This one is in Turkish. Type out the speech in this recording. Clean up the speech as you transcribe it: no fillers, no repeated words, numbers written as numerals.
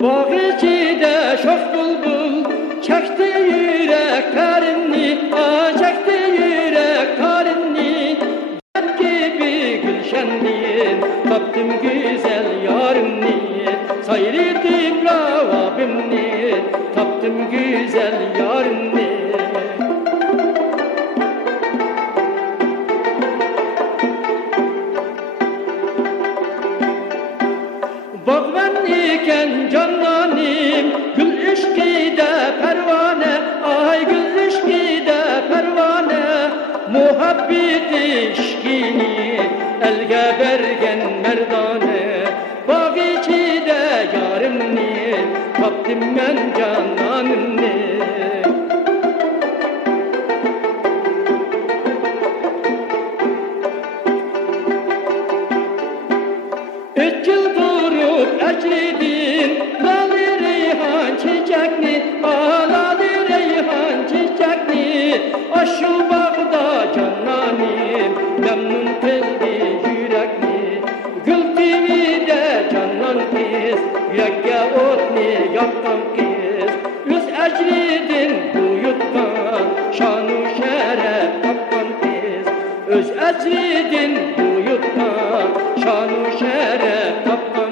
Bağ içinde şox bulbul çekti yüreklerini, çekti yüreklerini. Cennet gibi gülşenliğin taptım güzel yarını, sayırdım ravabimni, taptım güzel yarını. Bağban iken canlanım, gül işkide pervane, ay gül işkide pervane. Muhabbet işkini elge bergen merdane. Bağ içinde yarımni, taptım ben cananını. Üç yıl durup ecridin, lali reyhan çiçekni, lali reyhan çiçekni. Aşıl bağda canlanim, memnun kıldı yürekni. Gül TV'de canlan kız, yürekke otni yaktan kız. Üz ecridin buyutkan, şanu şeref kaptan kız. Öz ecridin buyutkan, şanu şeref kaptan